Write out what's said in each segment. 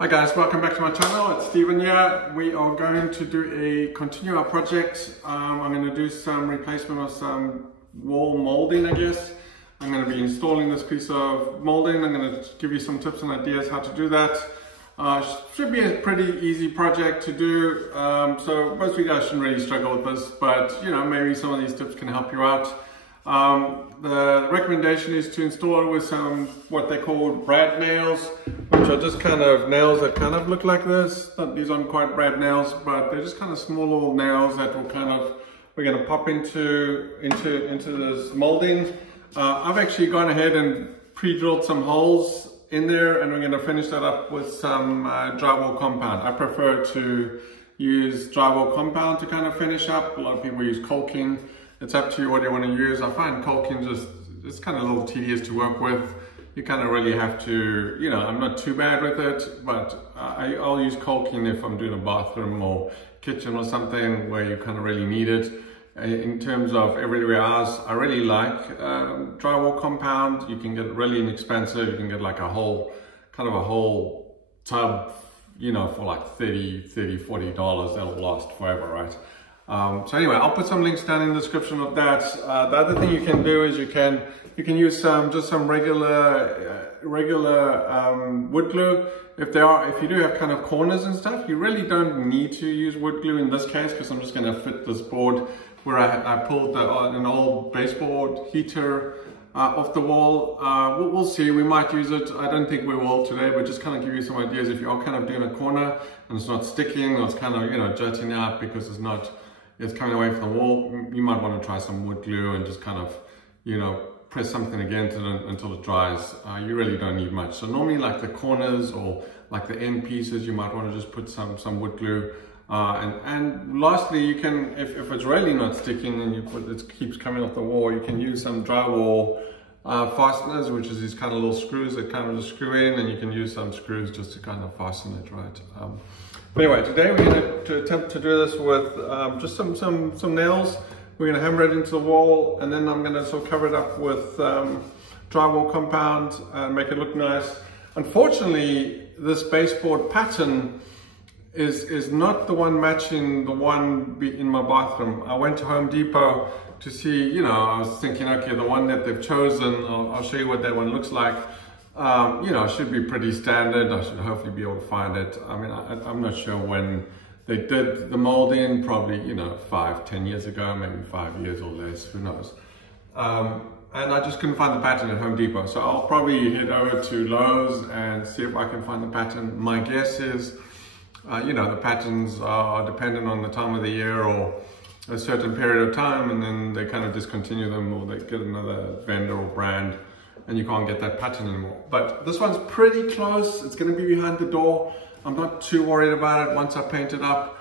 Hi guys, welcome back to my channel. It's Steven here. We are going to continue our project. I'm going to do some replacement of some wall molding, I guess. I'm going to be installing this piece of molding. I'm going to give you some tips and ideas how to do that. Should be a pretty easy project to do. So most of you guys shouldn't really struggle with this, but you know, maybe some of these tips can help you out. The recommendation is to install it with some what they call brad nails, which are just kind of nails that kind of look like this. These aren't quite brad nails, but they're just kind of small little nails that will we're going to pop into this molding. I've actually gone ahead and pre-drilled some holes in there, and we're going to finish that up with some drywall compound. I prefer to use drywall compound to kind of finish up. A lot of people use caulking. It's up to you what you want to use. I find caulking it's kind of a little tedious to work with. You kind of really have to, you know, I'm not too bad with it, but I'll use caulking if I'm doing a bathroom or kitchen or something where you kind of really need it. In terms of everywhere else, I really like drywall compound. You can get really inexpensive. You can get like a whole tub, you know, for like $30, $40. That'll last forever, right? So anyway, I'll put some links down in the description of that. The other thing you can do is you can use just some regular wood glue. If you do have kind of corners and stuff, you really don't need to use wood glue in this case, because I'm just going to fit this board where I pulled an old baseboard heater off the wall. We'll see, we might use it. I don't think we will today, but just kind of give you some ideas. If you're kind of doing a corner and it's not sticking, or it's kind of, you know, jutting out because it's coming away from the wall, you might want to try some wood glue and just kind of, you know, press something against it until it dries. You really don't need much. So normally like the corners or like the end pieces, you might want to just put some wood glue. And lastly, you can, if it's really not sticking and it keeps coming off the wall, you can use some drywall fasteners, which is these kind of little screws that kind of just screw in, and you can use some screws just to kind of fasten it, right? But anyway, today we're going to attempt to do this with just some nails. We're going to hammer it into the wall, and then I'm going to sort of cover it up with drywall compound and make it look nice. Unfortunately, this baseboard pattern is not the one matching the one in my bathroom. I went to Home Depot to see, you know, I was thinking, okay, the one that they've chosen, I'll show you what that one looks like. You know, it should be pretty standard. I should hopefully be able to find it. I mean, I'm not sure when they did the molding, probably, you know, 5-10 years ago, maybe 5 years or less, who knows. And I just couldn't find the pattern at Home Depot. So I'll probably head over to Lowe's and see if I can find the pattern. My guess is, you know, the patterns are dependent on the time of the year or a certain period of time, and then they kind of discontinue them, or they get another vendor or brand, and you can't get that pattern anymore. But this one's pretty close. It's going to be behind the door. I'm not too worried about it. Once I paint it up,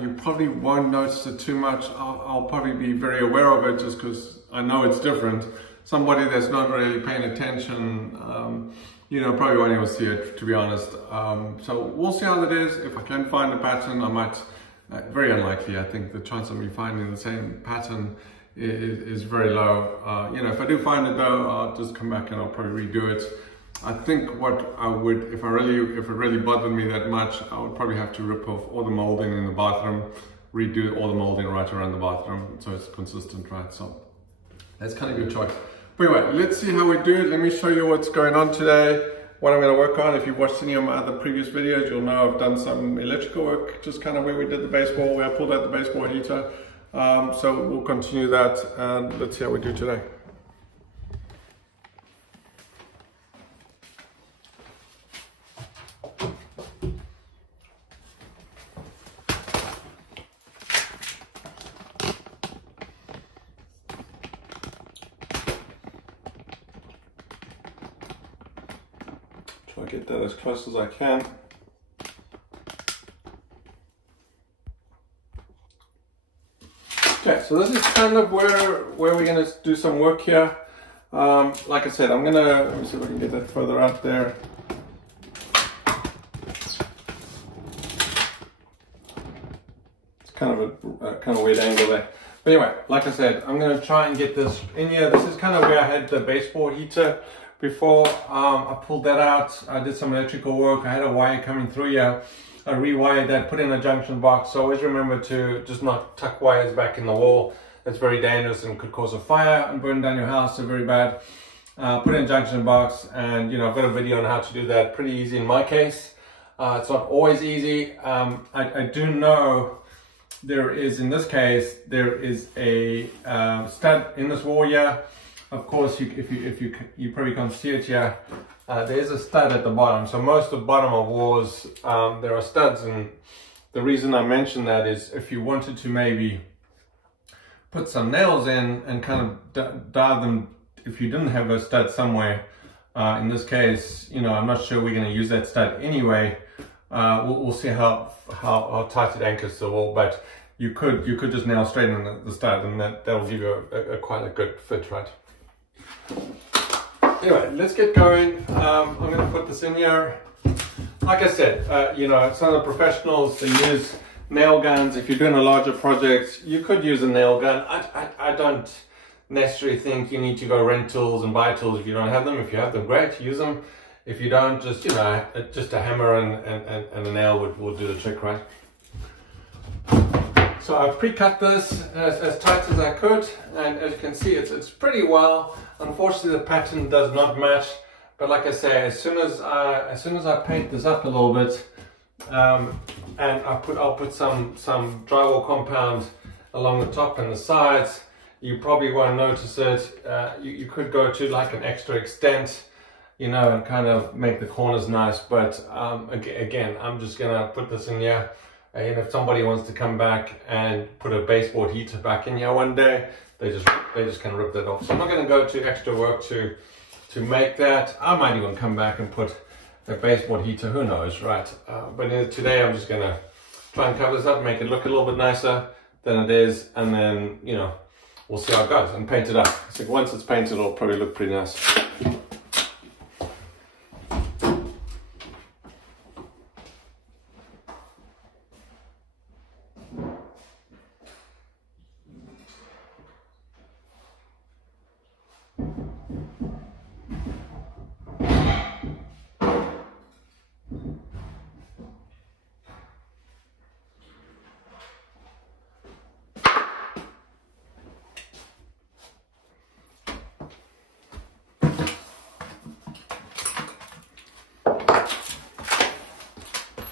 you probably won't notice it too much. I'll probably be very aware of it just because I know it's different. Somebody that's not really paying attention, you know, probably won't even see it, to be honest. So we'll see how it is. If I can find a pattern, I might, very unlikely. I think the chance of me finding the same pattern is very low. You know, if I do find it though, I'll just come back and I'll probably redo it. I think what I would, if it really bothered me that much, I would probably have to rip off all the molding in the bathroom, redo all the molding right around the bathroom so it's consistent, right? So that's kind of your choice. But anyway, let's see how we do it. Let me show you what's going on today, what I'm going to work on. If you've watched any of my other previous videos, you'll know I've done some electrical work, just kind of where we did the baseboard, where I pulled out the baseboard heater. So we'll continue that, and let's see how we do today. Try to get that as close as I can. Okay, so this is kind of where we're going to do some work here. Like I said, let me see if I can get that further out there. It's kind of a weird angle there. But anyway, like I said, I'm going to try and get this in here. This is kind of where I had the baseboard heater before I pulled that out, I did some electrical work. I had a wire coming through here. I rewired that, put in a junction box. So always remember to just not tuck wires back in the wall. That's very dangerous and could cause a fire and burn down your house. So very bad. Put in a junction box, and you know, I've got a video on how to do that. Pretty easy in my case. It's not always easy. I do know there is, in this case, there is a stud in this wall here. Of course, you probably can't see it here. There is a stud at the bottom. So most of the bottom of walls, there are studs, and the reason I mention that is if you wanted to maybe put some nails in and kind of dive them, if you didn't have a stud somewhere, in this case, you know, I'm not sure we're going to use that stud anyway. We'll see how tight it anchors to the wall, but you could just nail straight in the stud, and that will give you quite a good fit, right? Anyway, let's get going. I'm going to put this in here. Like I said, you know, some of the professionals, they use nail guns. If you're doing a larger project, you could use a nail gun. I don't necessarily think you need to go rent tools and buy tools if you don't have them. If you have them, great, use them. If you don't, just, you know, just a hammer and a nail will do the trick, right? So I've pre-cut this as tight as I could, and as you can see, it's pretty well. Unfortunately, the pattern does not match, but like I say, as soon as I paint this up a little bit, and I'll put some drywall compound along the top and the sides, you probably won't notice it. You could go to like an extra extent, you know, and kind of make the corners nice, but again, I'm just gonna put this in here. And if somebody wants to come back and put a baseboard heater back in here one day, they just can rip that off. So I'm not going to go to extra work to make that. I might even come back and put a baseboard heater, who knows, right? But today I'm just going to try and cover this up, make it look a little bit nicer than it is, and then, you know, we'll see how it goes and paint it up. So once it's painted, it'll probably look pretty nice.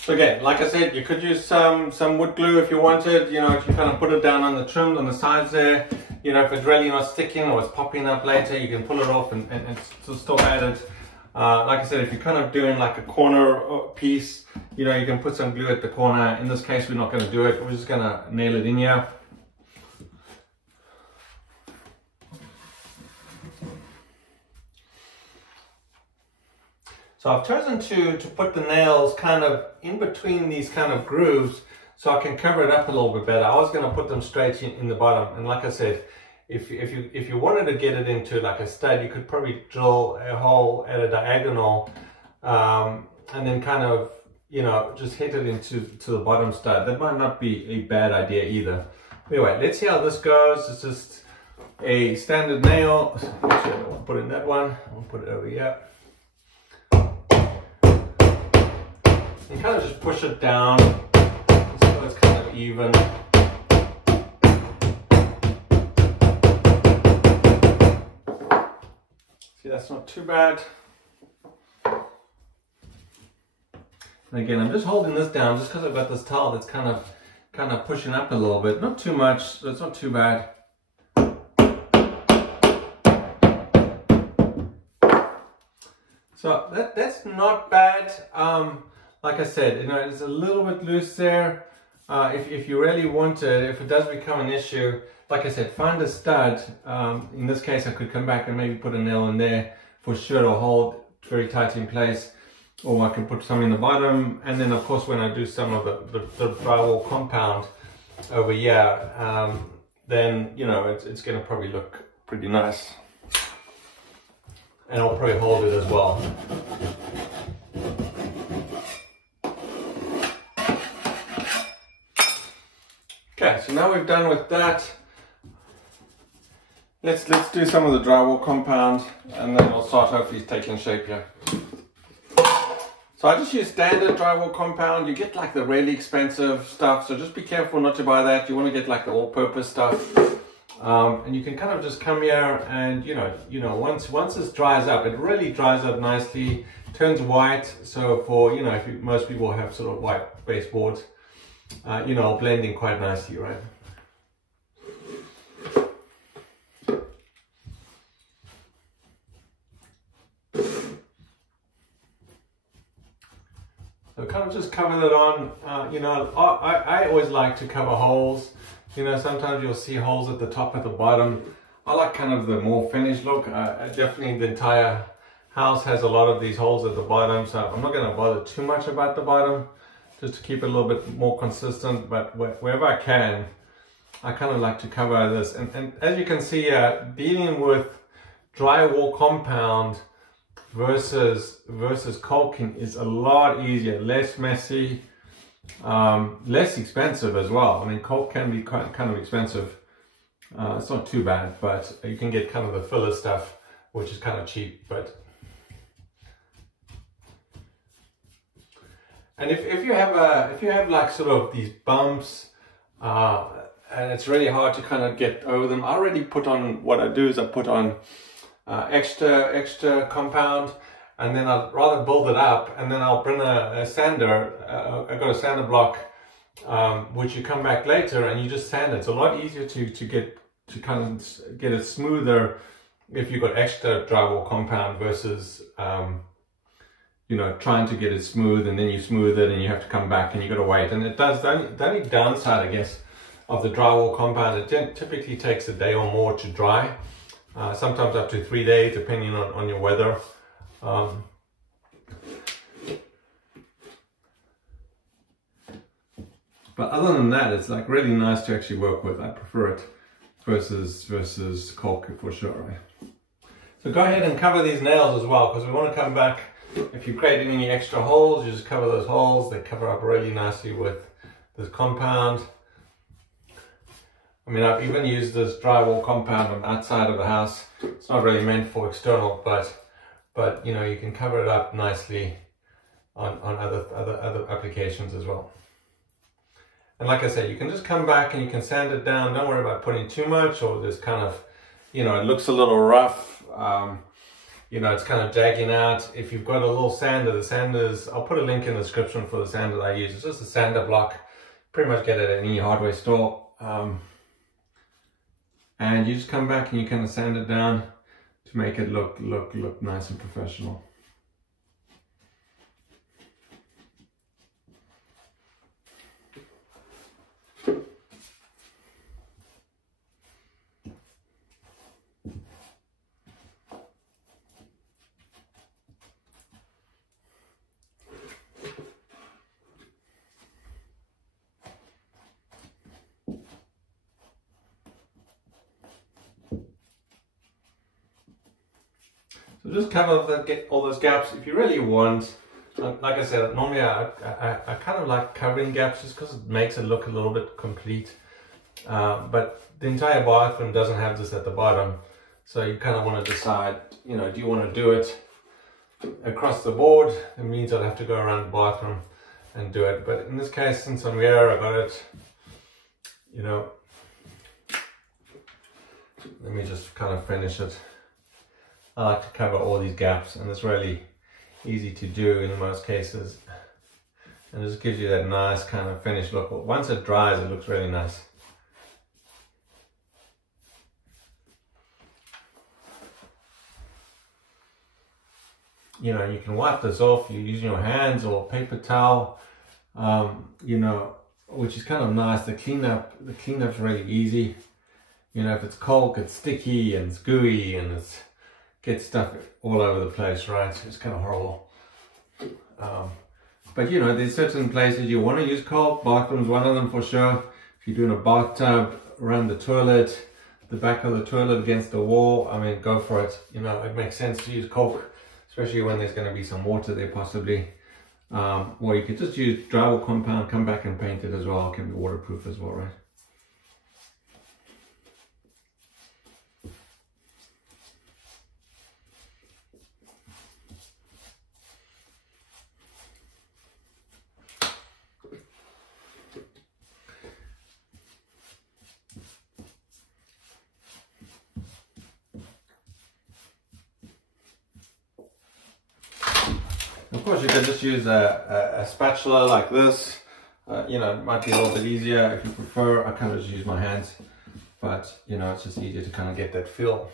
So again, like I said, you could use some wood glue if you wanted. You know, if you kind of put it down on the trim on the sides there, you know, if it's really not sticking or it's popping up later, you can pull it off and still add it. Like I said, if you're kind of doing like a corner piece, you know, you can put some glue at the corner. In this case, we're not going to do it. We're just going to nail it in here. So I've chosen to put the nails kind of in between these kind of grooves so I can cover it up a little bit better. I was going to put them straight in the bottom, and like I said, if you wanted to get it into like a stud, you could probably drill a hole at a diagonal, and then kind of, you know, just hit it into the bottom stud. That might not be a bad idea either. Anyway, let's see how this goes. It's just a standard nail. Actually, I won't put in that one. I'll put it over here. You kind of just push it down so it's kind of even. See, that's not too bad. And again, I'm just holding this down just because I've got this towel that's kind of pushing up a little bit. Not too much, so it's not too bad. So that's not bad. Like I said, you know, it's a little bit loose there. If you really want it, if it does become an issue, like I said, find a stud. In this case, I could come back and maybe put a nail in there for sure to hold very tight in place. Or I can put some in the bottom. And then, of course, when I do some of the drywall compound over here, then, you know, it's going to probably look pretty nice. And I'll probably hold it as well. Okay, so now we're done with that. let's do some of the drywall compound, and then we'll start hopefully taking shape here. So I just use standard drywall compound. You get like the really expensive stuff, so just be careful not to buy that. You want to get like the all-purpose stuff. And you can kind of just come here and once this dries up, it really dries up nicely, turns white. So for if most people have sort of white baseboards, it'll blend in quite nicely, right? So kind of just cover that on. I always like to cover holes. Sometimes you'll see holes at the top, at the bottom. I like kind of the more finished look. Definitely the entire house has a lot of these holes at the bottom, so I'm not going to bother too much about the bottom, just to keep it a little bit more consistent. But wherever I can, I kind of like to cover this. And as you can see, dealing with drywall compound versus caulking is a lot easier, less messy. Less expensive as well. I mean, caulk can be kind of expensive. It's not too bad, but you can get kind of the filler stuff, which is kind of cheap. And if you have like sort of these bumps, and it's really hard to kind of get over them, I already put on, what I do is I put on extra compound. And then I'd rather build it up, and then I'll bring a sander. I've got a sander block, which you come back later and you just sand it. It's a lot easier to kind of get it smoother if you've got extra drywall compound versus trying to get it smooth, and then you smooth it and you have to come back and you got to wait. And it does. The only downside, I guess, of the drywall compound, it typically takes a day or more to dry. Sometimes up to 3 days, depending on your weather. But other than that, it's like really nice to actually work with. I prefer it versus caulk for sure, right? So go ahead and cover these nails as well, because we want to come back. If you create any extra holes, you just cover those holes. They cover up really nicely with this compound. I mean, I've even used this drywall compound on the outside of the house. It's not really meant for external, but you can cover it up nicely on other applications as well. And like I said, you can just come back and you can sand it down. Don't worry about putting too much, or this kind of, it looks a little rough. It's kind of jagging out. If you've got a little sander, the sanders, I'll put a link in the description for the sander that I use. It's just a sander block. Pretty much get it at any hardware store. And you just come back and you kind of sand it down to make it look nice and professional. So just get all those gaps if you really want. Like I said, normally I kind of like covering gaps just because it makes it look a little bit complete. But the entire bathroom doesn't have this at the bottom. So you kind of want to decide, do you want to do it across the board? It means I'd have to go around the bathroom and do it. But in this case, since I'm here, I got it, let me just kind of finish it. I like to cover all these gaps, and it's really easy to do in most cases. And it just gives you that nice kind of finished look. Once it dries, it looks really nice. You can wipe this off using your hands or paper towel, which is kind of nice. The cleanup's really easy. If it's caulk, it's sticky and it's gooey and it's gets stuff all over the place, right? It's kind of horrible. But there's certain places you want to use caulk. Bathroom's one of them for sure. If you're doing a bathtub, around the toilet, the back of the toilet against the wall, I mean, go for it. It makes sense to use caulk, especially when there's going to be some water there possibly. Or you could just use drywall compound, come back and paint it as well. It can be waterproof as well, right? course, you could just use a spatula like this. You know, it might be a little bit easier if you prefer. I kind of just use my hands, but you know, it's just easier to kind of get that feel.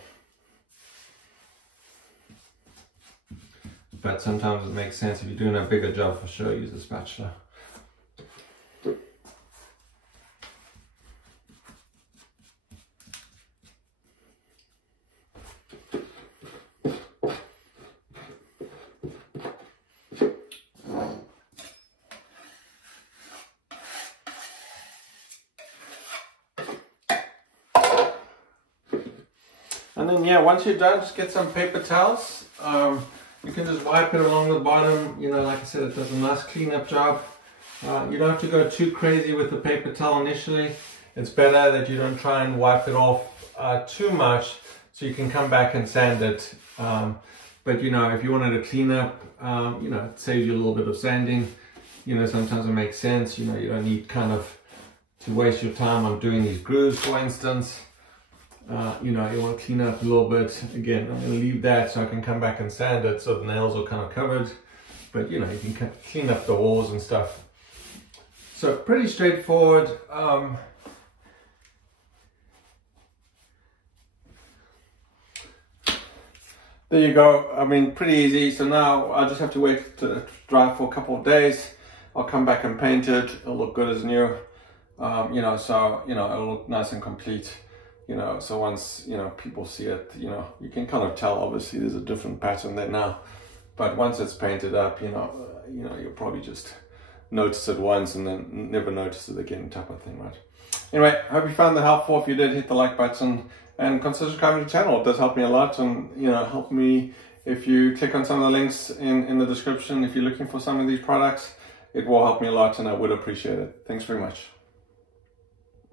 But sometimes it makes sense if you're doing a bigger job, for sure, use a spatula. And then, yeah, once you're done, just get some paper towels. You can just wipe it along the bottom. You know, like I said, it does a nice cleanup job. You don't have to go too crazy with the paper towel initially. It's better that you don't try and wipe it off too much, so you can come back and sand it. But you know, if you wanted to clean up, you know, it saves you a little bit of sanding. You know, sometimes it makes sense. You know, you don't need kind of to waste your time on doing these grooves, for instance. You know, you want to clean up a little bit. Again, I'm going to leave that so I can come back and sand it so the nails are kind of covered. But you know, you can clean up the walls and stuff. So pretty straightforward. There you go. I mean, pretty easy. So now I just have to wait to dry for a couple of days. I'll come back and paint it. It'll look good as new. You know, so you know, it'll look nice and complete. You know, so once, you know, people see it, you know, you can kind of tell, obviously there's a different pattern there now, but once it's painted up, you know, you'll probably just notice it once and then never notice it again, type of thing, right? Anyway, I hope you found that helpful. If you did, hit the like button and consider subscribing to the channel. It does help me a lot, and, you know, help me if you click on some of the links in the description. If you're looking for some of these products, it will help me a lot and I would appreciate it. Thanks very much.